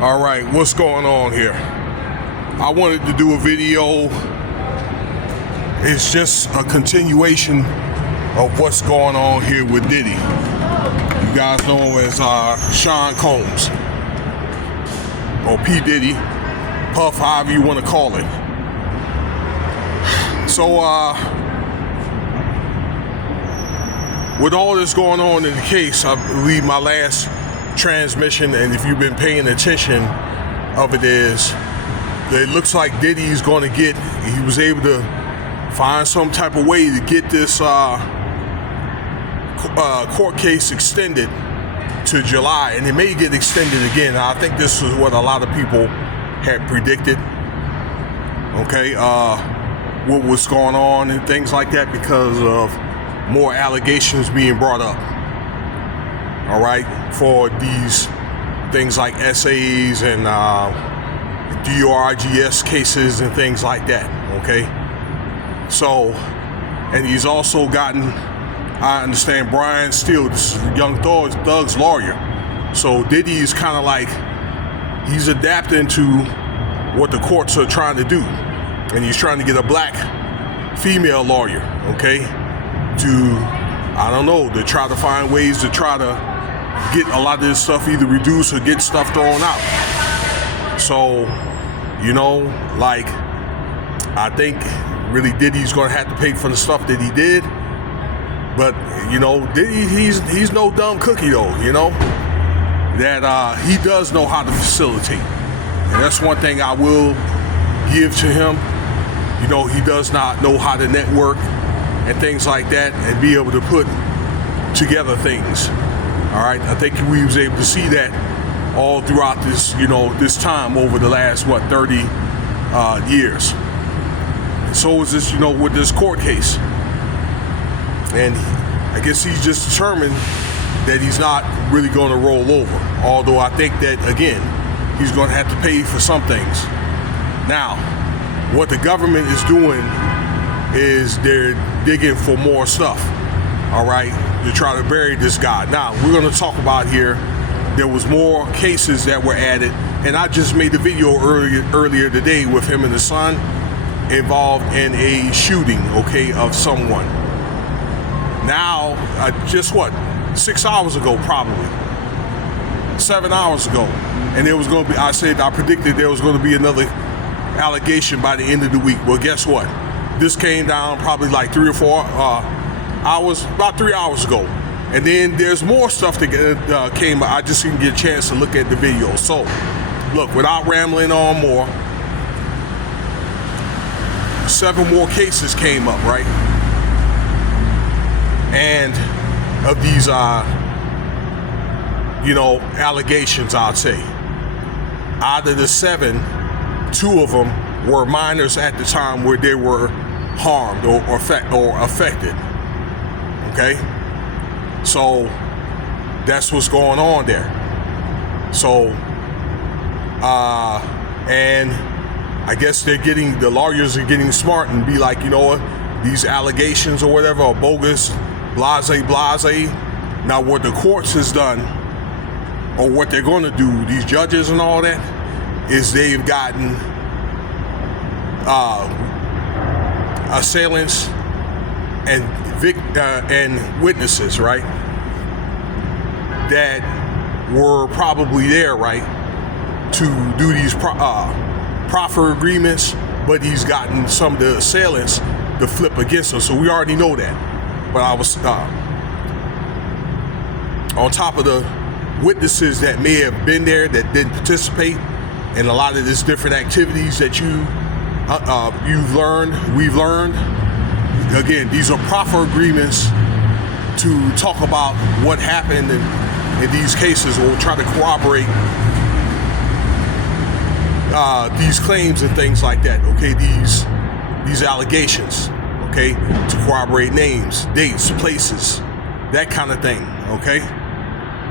All right, what's going on here? I wanted to do a video. It's just a continuation of what's going on here with Diddy. You guys know him as Sean Combs, or P. Diddy, Puff, however you want to call it. So, with all this going on in the case, I believe my last transmission, and if you've been paying attention of it, is it looks like Diddy's going to get, he was able to find some type of way to get this court case extended to July, and it may get extended again. I think this is what a lot of people had predicted, okay, what was going on and things like that, because of more allegations being brought up, all right, for these things like SAs and DRIGS cases and things like that, okay? So, and he's also gotten, I understand, Brian Steele, this is Young Thug's lawyer. So Diddy is kind of like, he's adapting to what the courts are trying to do. And he's trying to get a black female lawyer, okay? I don't know, to try to find ways to try to get a lot of this stuff either reduced or get stuff thrown out. So, you know, like, I think really Diddy's gonna have to pay for the stuff that he did. But, you know, Diddy, he's no dumb cookie though, you know? That he does know how to facilitate. And that's one thing I will give to him. You know, he does not know how to network and things like that and be able to put together things. All right, I think we was able to see that all throughout this, you know, this time over the last, 30 years. And so is this, you know, with this court case. And I guess he's just determined that he's not really going to roll over. Although I think that, again, he's going to have to pay for some things. Now, what the government is doing is they're digging for more stuff, all right, to try to bury this guy. Now, we're going to talk about here, there was more cases that were added, and I just made a video earlier today with him and his son involved in a shooting, okay, of someone. Now, just 6 hours ago, probably 7 hours ago, and there was going to be, I predicted there was going to be another allegation by the end of the week. Well, guess what? This came down probably like 3 or 4 hours, about 3 hours ago. And then there's more stuff that came. I just didn't get a chance to look at the video. So, look, without rambling on more, 7 more cases came up, right? And of these, you know, allegations, I'd say, out of the 7, 2 of them were minors at the time where they were harmed or affected. Okay? So that's what's going on there. So, and I guess the lawyers are getting smart and be like, you know what, these allegations or whatever are bogus, blase. Now what the courts has done, or what they're going to do, these judges and all that, is they've gotten assailants and witnesses, right, that were probably there, right, to do these proffer agreements, but he's gotten some of the assailants to flip against them. So we already know that. But I was on top of the witnesses that may have been there that didn't participate in a lot of these different activities that we've learned. Again, these are proffer agreements to talk about what happened in these cases, or try to corroborate these claims and things like that. Okay, these allegations. Okay, to corroborate names, dates, places, that kind of thing. Okay,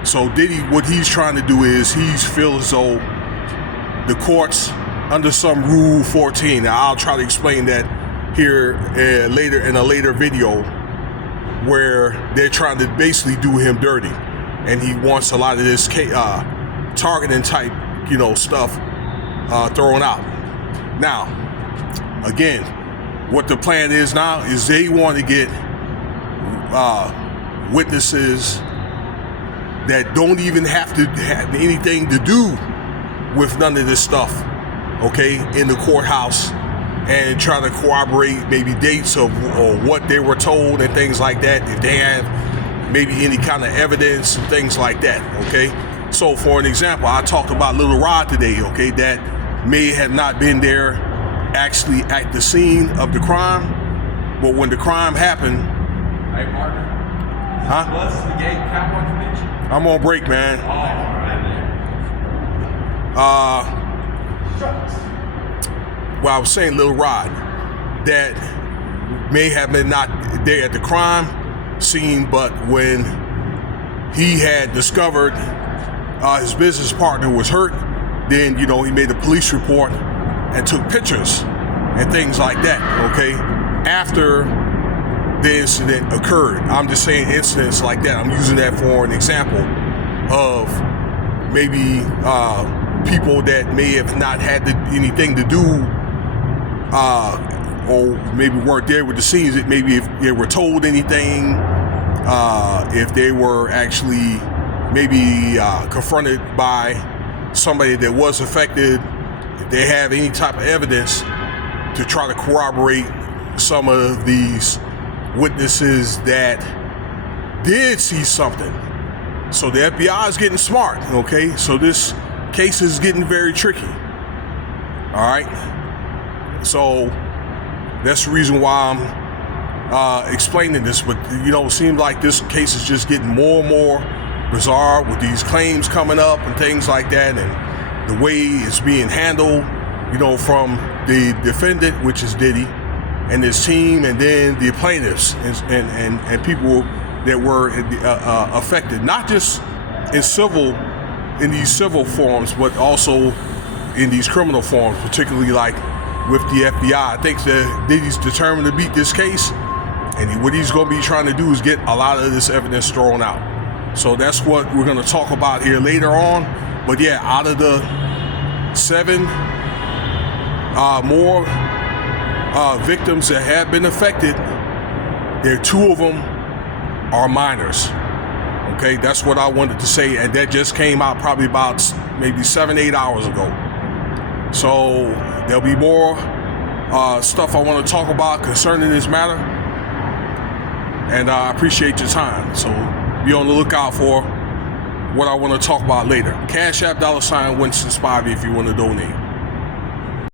so Diddy, what he's trying to do is he feels as though the courts under some Rule 14. Now, I'll try to explain that here later in a later video, where they're trying to basically do him dirty, and he wants a lot of this targeting type stuff thrown out. Now, again, what the plan is now is they want to get witnesses that don't even have to have anything to do with none of this stuff, okay, in the courthouse, and try to corroborate maybe dates or what they were told and things like that, if they have maybe any kind of evidence and things like that, okay? So for an example, I talked about Little Rod today, okay, that may have not been there actually at the scene of the crime, but when the crime happened. Hey, partner. Huh? What's the gate cowboy convention? I'm on break, man. Oh, Well, I was saying Little Rod, that may have been not there at the crime scene, but when he had discovered his business partner was hurt, then, he made a police report and took pictures and things like that, okay, after the incident occurred. I'm just saying incidents like that. I'm using that for an example of maybe people that may have not had anything to do or maybe weren't there with the scenes. Maybe if they were told anything, if they were actually maybe confronted by somebody that was affected, if they have any type of evidence to try to corroborate some of these witnesses that did see something. So the FBI is getting smart, okay? So this case is getting very tricky, all right? So that's the reason why I'm explaining this, but it seems like this case is just getting more and more bizarre with these claims coming up and things like that, and the way it's being handled, from the defendant, which is Diddy, and his team, and then the plaintiffs and people that were affected, not just in these civil forms, but also in these criminal forms, particularly like with the FBI. I think that Diddy's determined to beat this case, and what he's going to be trying to do is get a lot of this evidence thrown out. So that's what we're going to talk about here later on. But yeah, out of the 7 more victims that have been affected, 2 of them are minors. Okay, that's what I wanted to say, and that just came out probably about maybe 7-8 hours ago. So there'll be more stuff I want to talk about concerning this matter, and I appreciate your time. So be on the lookout for what I want to talk about later. Cash App $Winston Spivey if you want to donate.